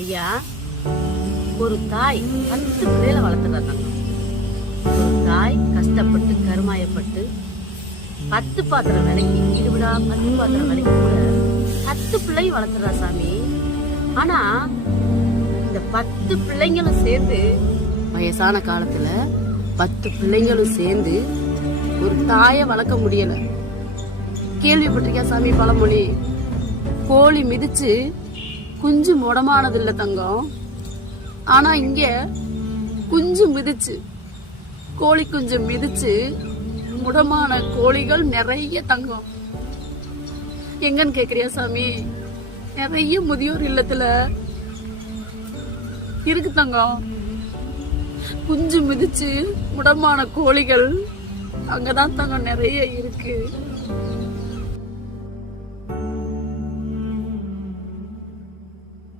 ஐயா, ஒரு தாய் 10 பிள்ளைகளை வளர்த்துறாங்க. ஒரு தாய் கஷ்டப்பட்டு கருமாயப்பட்டு 10 பாத்திரம் விலைக்கு இருவிடா 10 பாத்திரம் விலைக்கு கூட 10 பிள்ளையும் வளர்த்துறா சாமி. ஆனா இந்த 10 பிள்ளைங்களும் சேர்ந்து வயசான காலத்துல 10 பிள்ளைங்களும் சேர்ந்து ஒரு தாயை வளர்க்க முடியல. கேள்விப்பட்டிருக்கியா சாமி பழமொழி? கோழி மிதிச்சு குஞ்சு முடமானது இல்ல தங்கம். ஆனா இங்க குஞ்சு மிதிச்சு கோழி குஞ்சு மிதிச்சு முடமான கோழிகள் நிறைய தங்கம். எங்கன்னு கேக்குறியா சாமி? நிறைய முதியோர் இல்லத்துல இருக்கு தங்கம். குஞ்சு மிதிச்சு முடமான கோழிகள் அங்கதான் தங்கம் நிறைய இருக்கு.